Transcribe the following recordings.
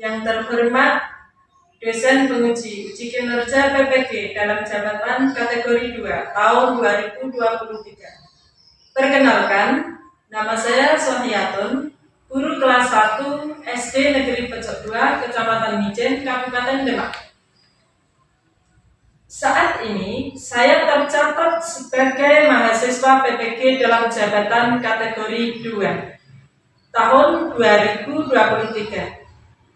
Yang terhormat dosen penguji uji kinerja PPG dalam jabatan kategori 2 tahun 2023. Perkenalkan, nama saya Sohiatun, guru kelas 1 SD Negeri Pojok 2, Kecamatan Mijen, Kabupaten Demak. Saat ini, saya tercatat sebagai mahasiswa PPG dalam jabatan kategori 2 tahun 2023.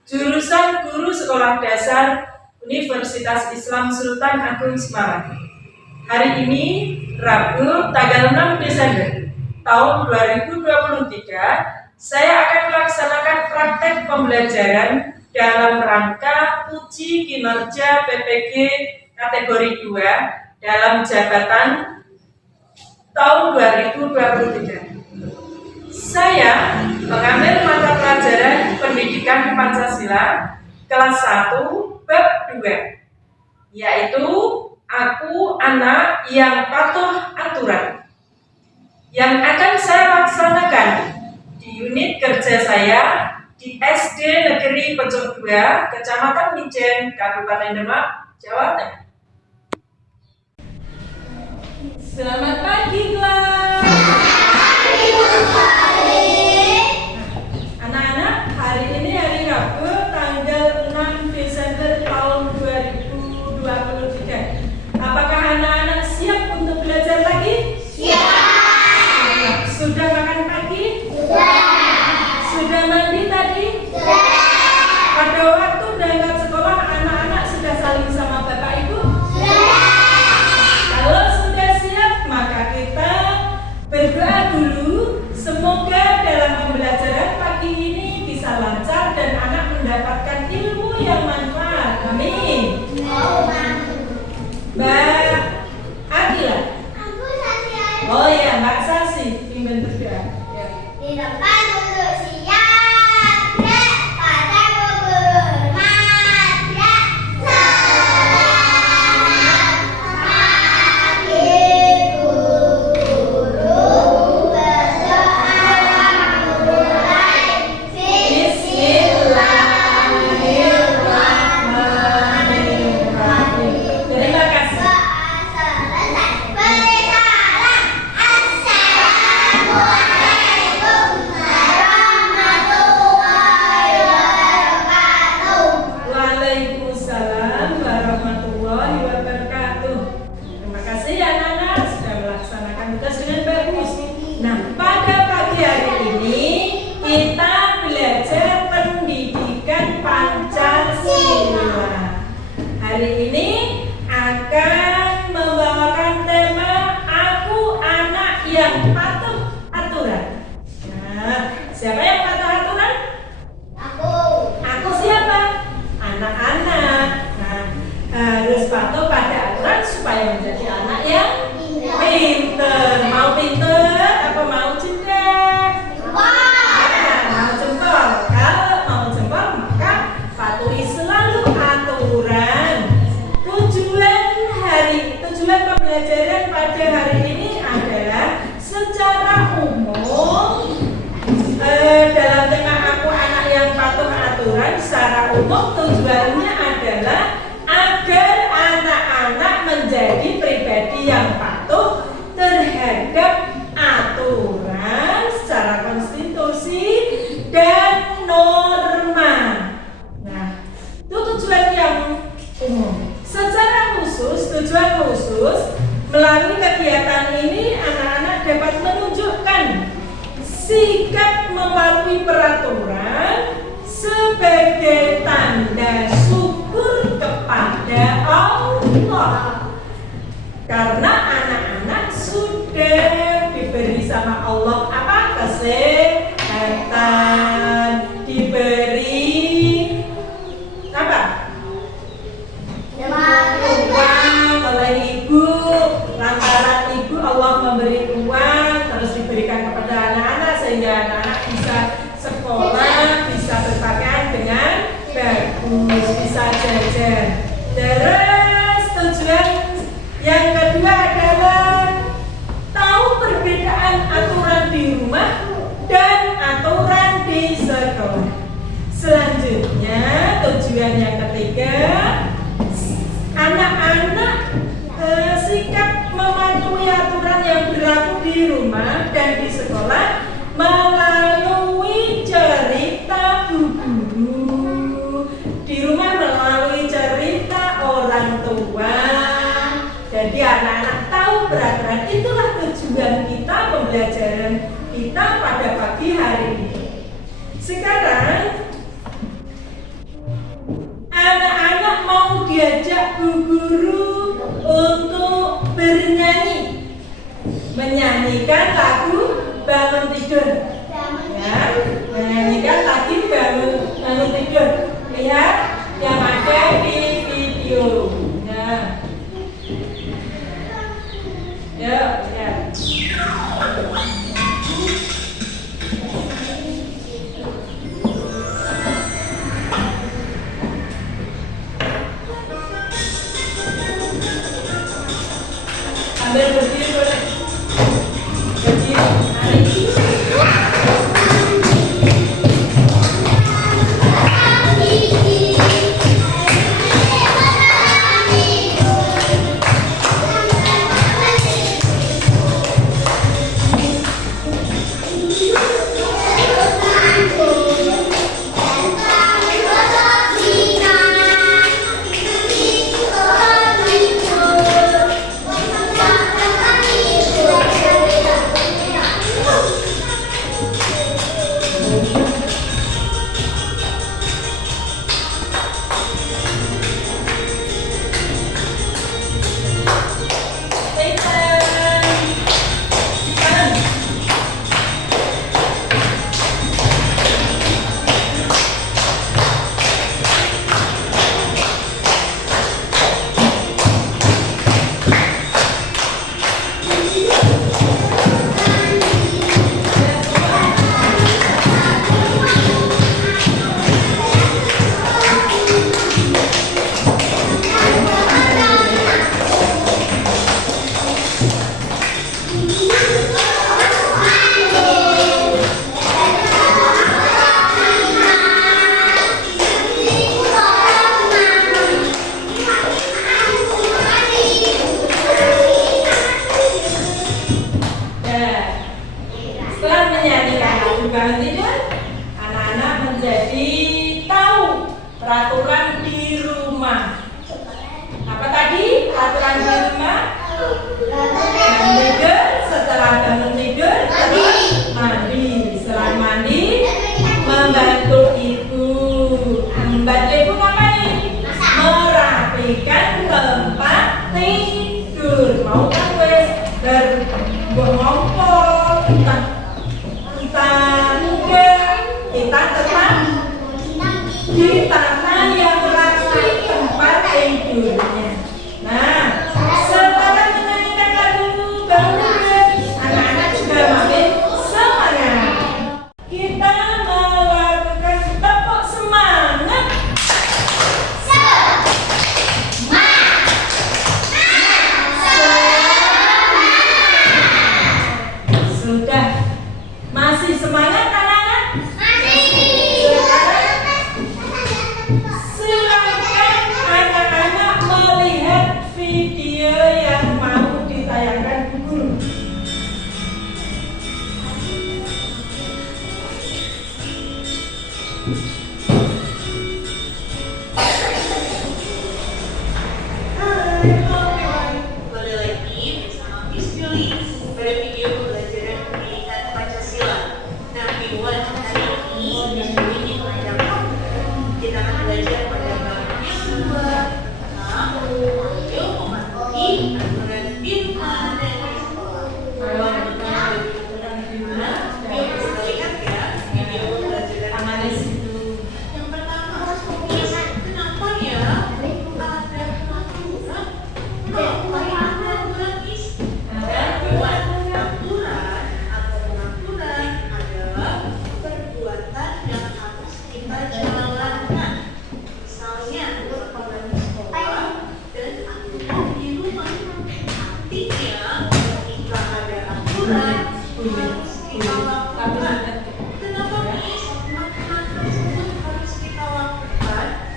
Jurusan Guru Sekolah Dasar Universitas Islam Sultan Agung Semarang. Hari ini, Rabu, tanggal 6 Desember tahun 2023, saya akan melaksanakan praktek pembelajaran dalam rangka uji kinerja PPG kategori 2 dalam jabatan tahun 2023. Saya mengambil mata pelajaran Pendidikan Pancasila kelas 1 bab 2, yaitu Aku Anak yang Patuh Aturan, yang akan saya laksanakan di unit kerja saya di SD Negeri Pojok 2, Kecamatan Mijen, Kabupaten Demak, Jawa Tengah. Selamat pagi, kelas. Anak-anak, hari ini hari Rabu tanggal 6 Desember tahun 2023. Apakah anak-anak siap untuk belajar lagi? Siap. Sudah makan pagi? Sudah mandi tadi? Pada waktu berangkat sekolah, anak-anak sudah saling sama Bapak Ibu? Kalau sudah siap, maka kita berdoa dulu. Semoga dalam pembelajaran pagi ini bisa lancar dan anak mendapatkan ilmu yang manfaat. Amin. Mbak Akila. Oh ya, Mbak Sasi, pimpin berdoa. Di depan duduk siap, gerak pada berhormat, gerak selamat pagi guru, berdoa mulai Bismillahirrahmanirrahim. Terima kasih. Selesai. Beri salam. Assalamualaikum warahmatullahi wabarakatuh. Waalaikumsalam warahmatullahi wabarakatuh. Terima kasih ya anak-anak sudah melaksanakan tugas dengan bagus. Nah, pada pagi hari ini kita belajar pendidikan Pancasila. Hari ini akan membawakan tema Aku Anak yang Patuh Aturan. Nah, siapa yang patuh aturan? Aku siapa? Anak-anak. Nah, harus patuh pada aturan supaya menjadi anak yang pinter. Mau pinter apa mau cerdas? Mau jempol. Kalau mau jempol maka patuhi selalu aturan. Tujuan pembelajaran pada hari ini adalah secara umum dalam tema Aku Anak yang Patuh Aturan. Secara umum tujuannya adalah agar anak-anak menjadi pribadi yang patuh terhadap aturan secara konstitusi dan norma. Nah, itu tujuan yang umum. Secara khusus, tujuan khusus melalui kegiatan ini anak-anak dapat menunjukkan sikap mematuhi peraturan sebagai tanda syukur kepada Allah. Karena anak-anak sudah diberi sama Allah apa? Kesehatan, diberi apa? Uang oleh ibu, lantaran ibu Allah memberi uang terus diberikan kepada anak-anak sehingga anak-anak bisa sekolah, bisa berpakaian dengan bagus, bisa jajan. Terus tujuan yang kedua adalah tahu perbedaan aturan di rumah dan aturan di sekolah. Selanjutnya tujuan yang ketiga, anak-anak sikap mematuhi aturan yang berlaku di rumah dan di sekolah melalui cerita bu guru. Di rumah melalui cerita orang tua. Jadi anak-anak tahu peraturan. Itulah tujuan kita pembelajaran kita pada pagi hari ini. Sekarang anak-anak mau diajak bu guru untuk bernyanyi, menyanyikan lagu bangun tidur, ya, menyanyikan lagu bangun tidur. Lihat yang ada di video. Nah, yuk lihat. Ambil berdiri boleh. Berdiri, narik. Bangun tidur, anak-anak menjadi tahu peraturan di rumah. Apa tadi peraturan di rumah? Bangun tidur, setelah bangun tidur terus mandi. Setelah mandi membantu ibu. Membantu ibu ngapain? Merapikan tempat tidur. Mau kan wes berngompol kita tetap di tanah yang rapi tempat tidurnya. Nah, setelah menyanyikan lagu bangun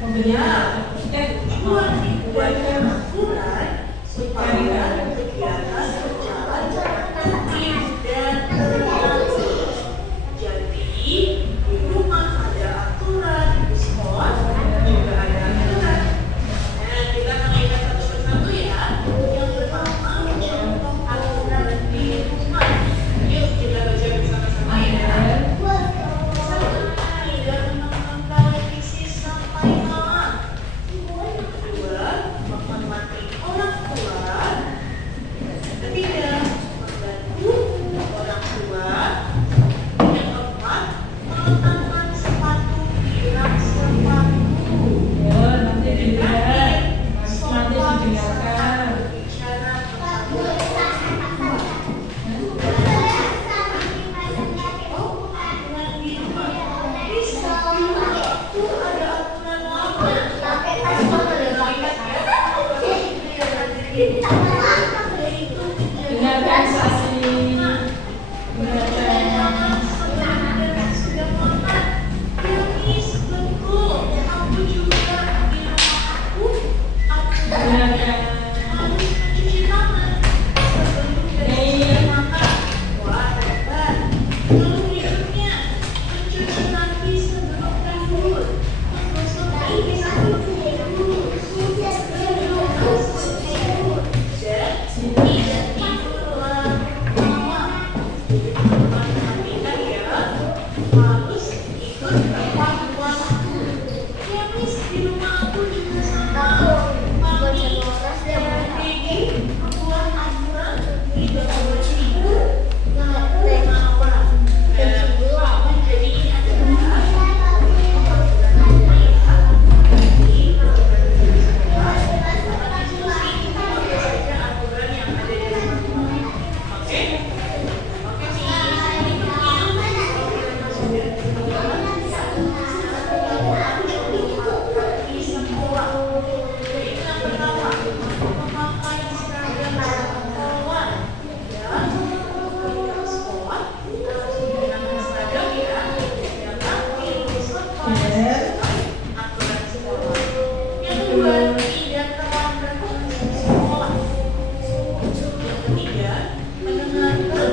Tujuan dibuat aturan supaya kegiatan berjalan tertib dan tertib. Jadi di rumah ada aturan, di sekolah juga ada aturan. Nah, kita akan lihat satu persatu ya. Yang pertama, contoh aturan di rumah. Yuk kita baca bersama-sama ya. Satu, tidak menonton televisi sampai malam. Kedua, menghormati orang tua. Ketiga, membantu orang tua. Yang keempat, meletakkan sepatu di rak sepatu. Nanti Dan dilihat, terakhir, nanti sopan saat didengarkan. berbicara kepada orang tua. Oh, aturan di rumah. Bisa itu ada aturan lama. Yaitu Dengarkan saksi. jangan sebelum sudah makan. Yes, betul. Aku juga di rumah Dengarkan. harus mencuci tangan sebelum dan sudah makan. Wah, hebat. Lalu berikutnya, mencuci kaki sebelum tidur. Menggosok gigi sebelum tidur. Dan tidak tidurlah malam. Perhatikan ya, harus ikut tepat waktu. Ya, Miss, di rumah aku juga sama. Mami dan Dedi membuat aturan tidak boleh tidur. Kenapa? Jadi ini adalah aturan yang ada di rumah. Oke? Oke, di sekolah. Jadi yang pertama, memakai seragam sekolah. Ya, ketika sekolah harus menggunakan seragam ya. Yang terakhir, sopan sesuai aturan sekolah. Yang kedua, tidak terlambat masuk sekolah. Yang ketiga, mendengarkan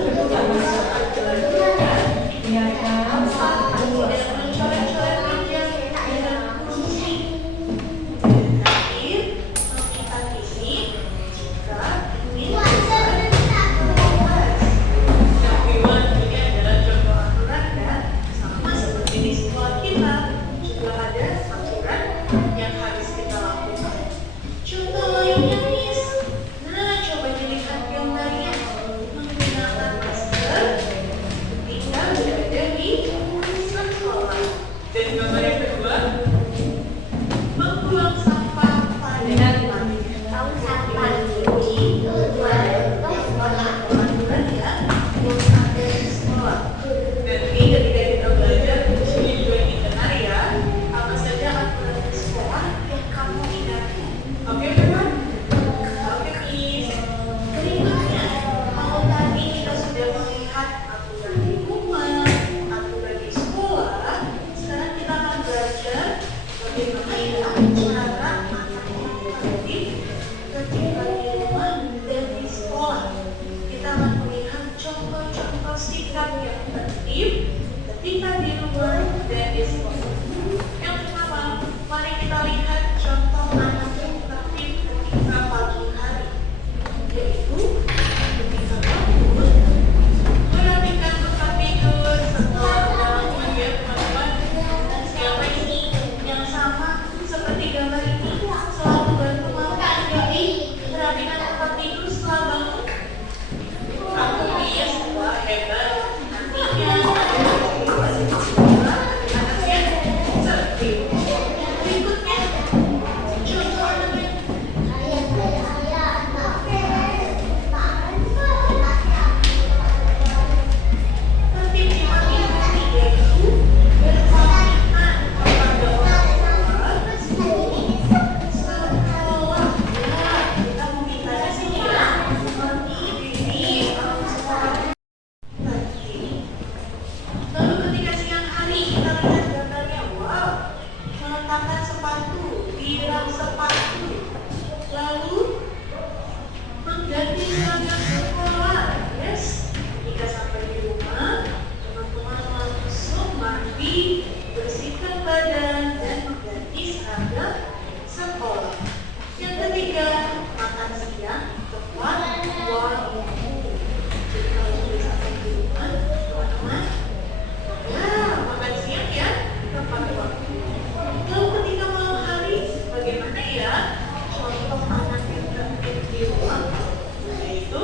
saat belajar. Dengarkan. Tidak mencoret-coret meja dan kursi. Dan terakhir, meminta izin jika ingin keluar. Everyone, ini adalah contoh aturan kan? Sama seperti di sekolah kita juga ada aturan yang harus kita lakukan. Contoh lainnya, Miss. Nah, coba dilihat gambarnya. Menggunakan masker ketika berada di sekolah. Dan gambar yang kedua, membuang sampah pada tempatnya. Dengan ini, aturan ya, buang sampah di sekolah. Dan ini ketika kita belajar, ini juga didengar ya, apa saja aturan di sekolah yang kamu ingatkan. Oke, teman? Oke, Miss. Berikutnya, kalau tadi kita sudah melihat aturan di rumah, aturan di sekolah, sekarang kita akan belajar bagaimana cara anak-anak tertib ketika di rumah dan di sekolah. Kita akan melihat contoh-contoh sikap yang tertib ketika di rumah dan di sekolah. Yang pertama, mari kita lihat contoh anak yang tertib ketika pagi hari, yaitu ketika bangun, merapikan tempat tidur setelah bangun ya teman-teman. Dan siapa ini yang sama seperti gambar ini selalu bantu mama Dedi merapikan tempat tidur setelah bangun? Aku Miss, wah hebat. Nantinya anaknya tertib. Berikutnya, contoh tidak sepatu, lalu mengganti seragam sekolah. Yes, jika sampai di rumah, teman-teman langsung mandi, bersihkan badan, dan mengganti seragam sekolah. Yang ketiga, makan siang tepat waktu. Jadi kalau sudah sampai di rumah, teman-teman, ya makan siang ya tepat waktu. Lalu ketika malam hari, bagaimana ya contoh anak yang tertib di rumah? Yaitu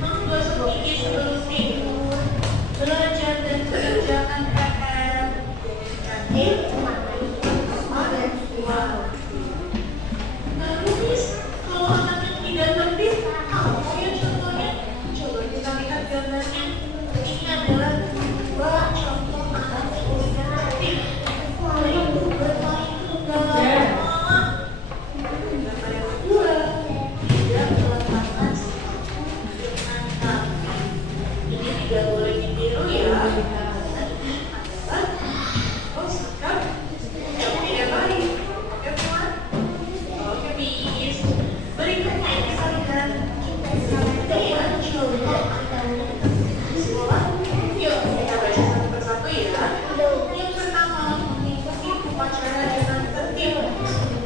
menggosok gigi sebelum tidur, belajar dan mengerjakan PR dengan tepat waktu. Lalu Miss, kalau anaknya tidak tertib, apa ya contohnya? Coba kita lihat gambarnya. Ini adalah dua contoh anak yang tidak tertib. Yaitu bermain tunggal lama. Gambar yang kedua, tidak meletakkan sepatu dengan kaki. Ini tidak boleh ditiru ya, karena ini adalah sikap yang tidak baik. Oke teman? Oke Miss. Berikutnya kita lihat ya contoh sekolah. Yuk kita baca satu persatu ya. Yang pertama, mengikuti upacara dengan tertib.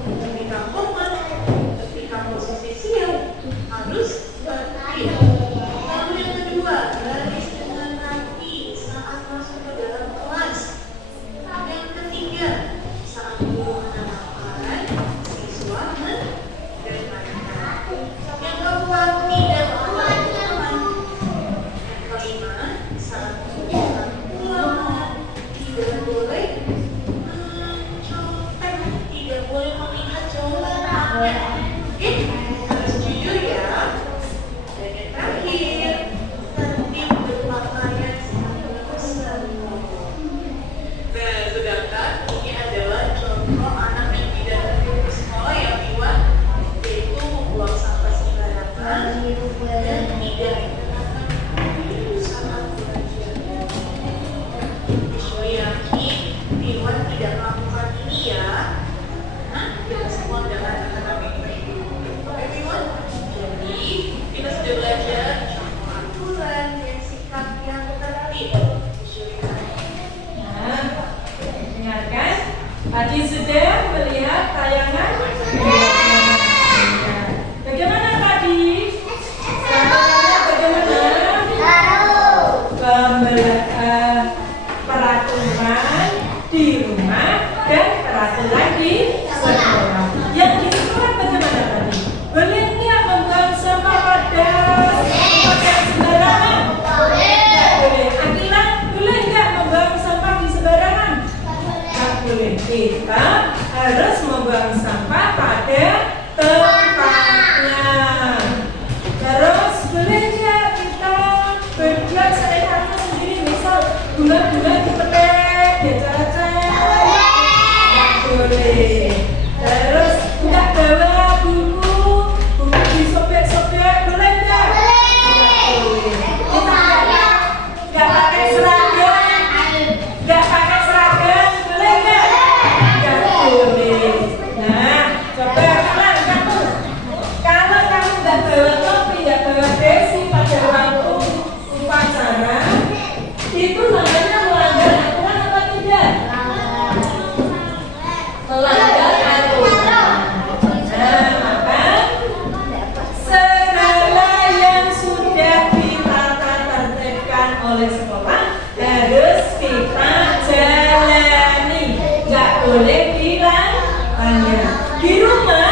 Ketika format, ketika posisi siap, harus tertib. Lalu yang kedua, baris dengan rapi saat masuk ke dalam kelas. Yang ketiga, saat guru menambahkan, siswa mendengarkan. Yang keempat, tidak berlama-lama. Yang kelima, saat mengucapkan ulangan, tidak boleh mencontek, tidak boleh melihat jawabannya. Oke, harus jujur ya. Dan yang terakhir, tertib berpakaian sempurna. Nah, sedangkan ini adalah contoh anak yang tidak tertib di sekolah yang Iwan, yaitu membuang sampah sembarangan dan tidak mengenakan baju saat belajar. Miss yakin Iwan tidak melakukan ini ya, karena kita semua adalah anak-anak yang baik. Oke Iwan, jadi kita sudah belajar contoh aturan dan sikap yang tertib. Miss Yurian. Nah, dengarkan. Tadi sudah melihat tayangan. Bagaimana tadi? Bagaimana? Peraturan di rumah dan peraturan di sekolah. Yang di sekolah bagaimana tadi? Boleh nggak membuang sampah pada sembarangan? Boleh. Akila, boleh nggak membuang sampah di sembarangan? Tak boleh. Kita harus membuang sampah pada tempatnya. Terus boleh nggak kita berbuat seenaknya sendiri? Misal gula-gula dipetik, dicacah. Tak boleh. Terus nggak bawa buku disobek-sobek, boleh nggak? Tak boleh. Kita nggak pakai seragam, boleh nggak? Nggak boleh. Nah, coba kalian kamu, kalau kamu nggak bawa topi, nggak bawa besi pada waktu upacara, itu namanya melanggar aturan apa tidak? Melanggar aturan. Nah, maka segala yang sudah ditata tertibkan oleh sekolah harus kita jalani, nggak boleh dilanggar. Di rumah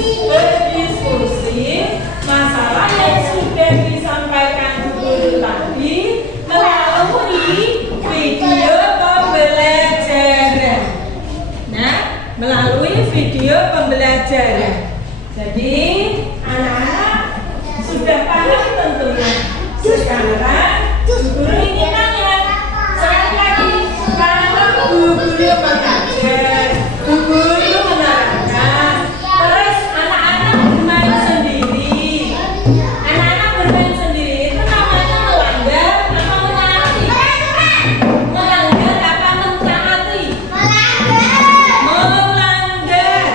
berdiskusi masalah yang sudah disampaikan guru tadi melalui video pembelajaran. Nah, melalui video pembelajaran. Jadi, anak-anak sudah paham tentunya. Sekarang, guru ingin tanya. Sekali lagi, kalau guru mengajar, guru menerangkan, terus anak-anak bermain sendiri. Anak-anak bermain sendiri itu namanya melanggar apa menaati? Melanggar apa mentaati? Melanggar.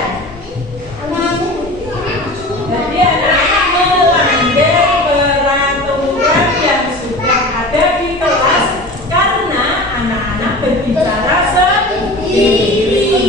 Jadi anak-anak melanggar peraturan yang sudah ada di kelas karena anak-anak berbicara sendiri.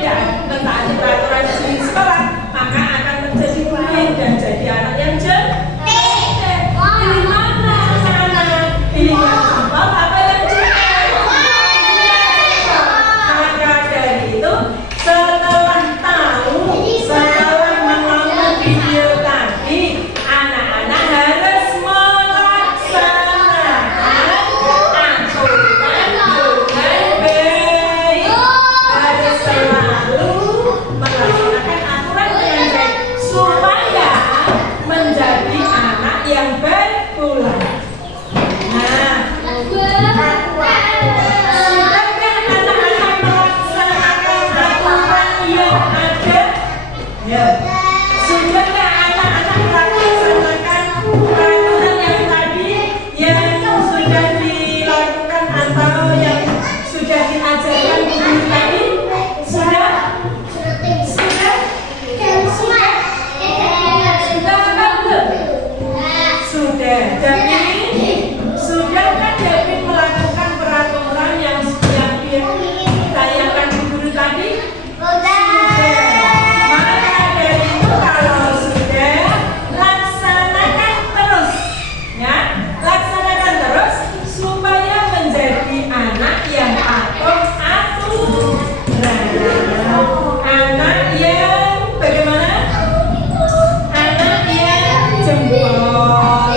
tidak mentaati peraturan di sekolah, maka akan menjadi bullying dan jadi anak yang jelek. Pilih mana anak-anak? Pilih yang simpel apa yang jelek? Maka dari itu setelah menonton video tadi, anak-anak harus melaksanakan aturan dengan baik. Harus selalu melaksanakan aturan dengan baik supaya menjadi anak yang baik pula. Nah, sudahkah anak-anak melaksanakan aturan yang ada? Ya. Sudahkah anak-anak melaksanakan peraturan yang tadi yang sudah dilakukan atau yang sudah diajarkan guru tadi? Sudah? Sudah? Sudah apa belum? Sudah. Jadi sudahkah David melakukan peraturan yang ditayangkan guru tadi? Maka dari itu kalau sudah laksanakan terus, ya, laksanakan terus supaya menjadi anak yang patuh aturan, anak yang bagaimana? Anak yang jempol,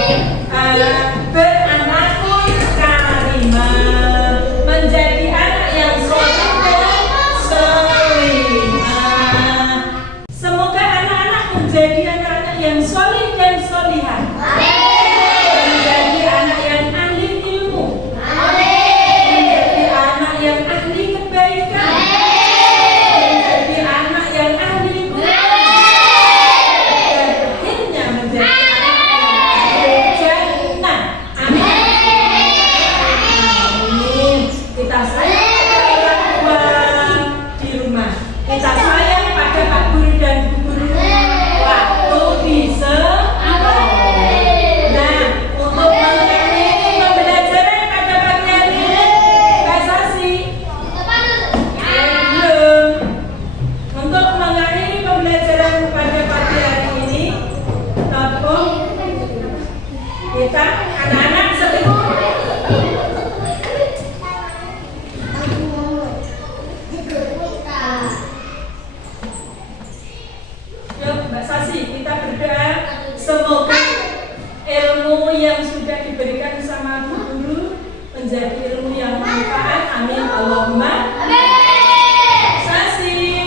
beranakul karimah, menjadi anak yang soleh dan solihah. Semoga anak-anak menjadi anak-anak yang soleh dan solihah, menjadi anak yang ahli ilmu, menjadi anak yang ahli kebaikan, menjadi anak yang ahli Quran, dan akhirnya menjadi anak yang ahli jannah. Amin. Amin. Kita sayang pada orang tua di rumah. Kita sayang pada Pak Guru dan Bu Guru waktu di sekolah. Nah, untuk mengakhiri pembelajaran pada pagi hari ini, Mbak Sasi, belum. Untuk mengakhiri pembelajaran pada pagi hari ini, kita anak-anak Yuk, Mbak Sasi, kita berdoa semoga ilmu yang sudah diberikan sama Bu Guru menjadi ilmu yang bermanfaat. Amin. Allahumma. Sasi.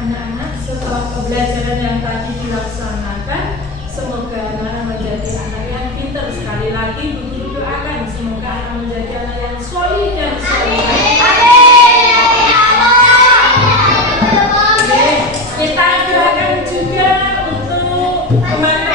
Anak-anak, setelah pembelajaran yang tadi dilaksanakan, semoga anak menjadi anak yang pintar. Sekali lagi Bu Guru doakan semoga anak menjadi anak yang solih dan solihah. Oke, kita doakan juga untuk kemana